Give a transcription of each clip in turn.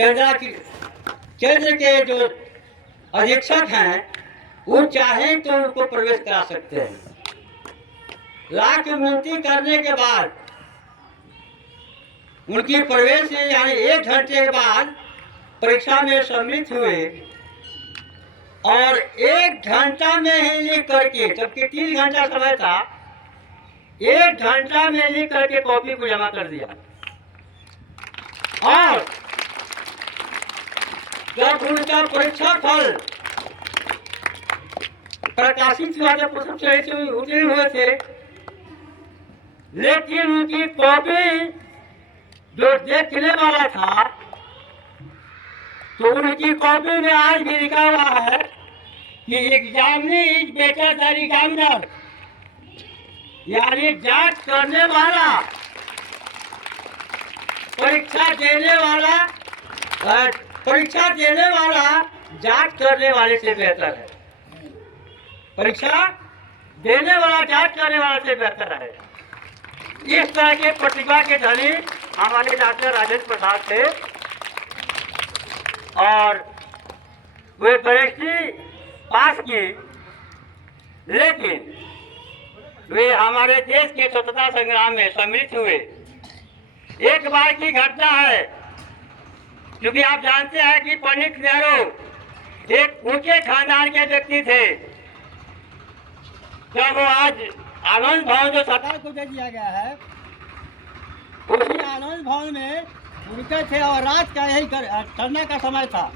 केंद्र के जो अधीक्षक हैं वो चाहें तो उनको प्रवेश करा सकते हैं। लाख विनती करने के बाद उनकी प्रवेश यानी 1 घंटे के बाद परीक्षा में सम्मिलित हुए और 1 घंटा में ही लिख करके, जबकि 3 घंटा समय था, 1 घंटा में लिख करके कॉपी को जमा कर दिया। और जब उनका परीक्षा फल प्रकाशित हुआ तो सबसे उत्तीर्ण हुए थे, लेकिन उनकी कॉपी जो देखने वाला था तो उनकी कॉपी में आज भी लिखा हुआ है कि examinee is better than examiner, यानी जांच करने वाला परीक्षा देने वाला जांच करने वाले से बेहतर है। परीक्षा देने वाला जांच करने वाले से बेहतर है। इस तरह के प्रतिभा के धनी हमारे डॉक्टर राजेंद्र प्रसाद थे और वे परीक्षा पास की, लेकिन वे हमारे देश के स्वतंत्रता संग्राम में सम्मिलित हुए। एक बार की घटना है, क्योंकि आप जानते हैं कि पंडित नेहरू एक ऊंचे खानदान के व्यक्ति थे। जब वो आज आनंद भवन जो सरकार को दे दिया गया है, उसी आनंद भवन में उनके थे और रात का यही ठंडा का समय था।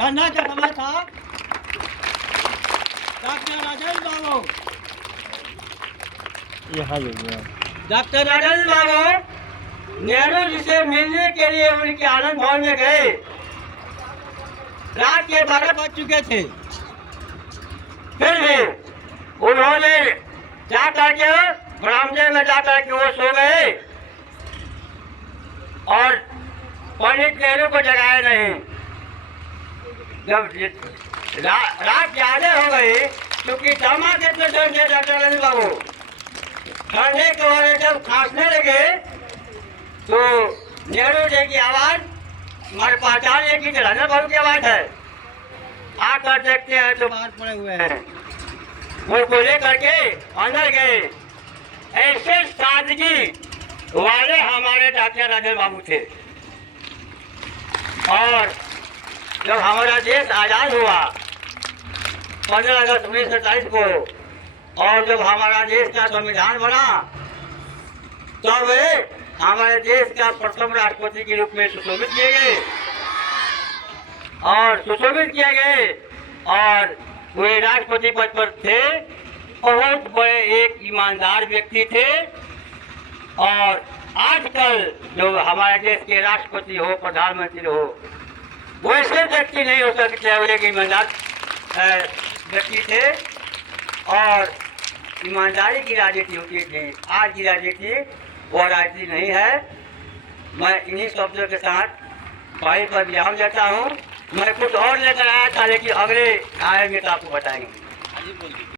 डॉक्टर राजेंद्र बाबू डॉक्टर राजेंद्र बाबू नेहरू जी से मिलने के लिए उनके आनंद भवन में गए। रात के 12 बज चुके थे, फिर भी उन्होंने जाकर के बरामदे में जाकर के वो सो गए और पंडित नेहरू को जगाया नहीं। जब रात ज्यादा हो गई, क्योंकि दमा के डॉक्टर राजेंद्र बाबू ठंडे के बारे जब खांसने लगे तो नेहरू जी की आवाज हमारे पहचान है कि राजेंद्र बाबू की आवाज है। आकर देखते हैं तो बाहर पड़े हुए हैं। उनको लेकर के अंदर गए। ऐसे सादगी वाले हमारे डॉक्टर राजेंद्र बाबू थे। और जब हमारा देश आजाद हुआ 15 अगस्त 1947 को, और जब हमारा देश का संविधान बना, तब वे हमारे देश का प्रथम राष्ट्रपति के रूप में सुशोभित किए गए और वे राष्ट्रपति पद पर थे। बहुत बड़े एक ईमानदार व्यक्ति थे। और आजकल जो हमारे देश के राष्ट्रपति हो, प्रधानमंत्री हो, वैसे व्यक्ति नहीं हो सकते। वो एक ईमानदार व्यक्ति थे और ईमानदारी की राजनीति होती थी। आज की राजनीति वो राजनीति नहीं है। मैं इन्हीं शब्दों के साथ फाइल पर विराम देता हूँ। मैं कुछ और लेकर आया था, लेकिन अगले आएंगे तो आपको बताएंगे।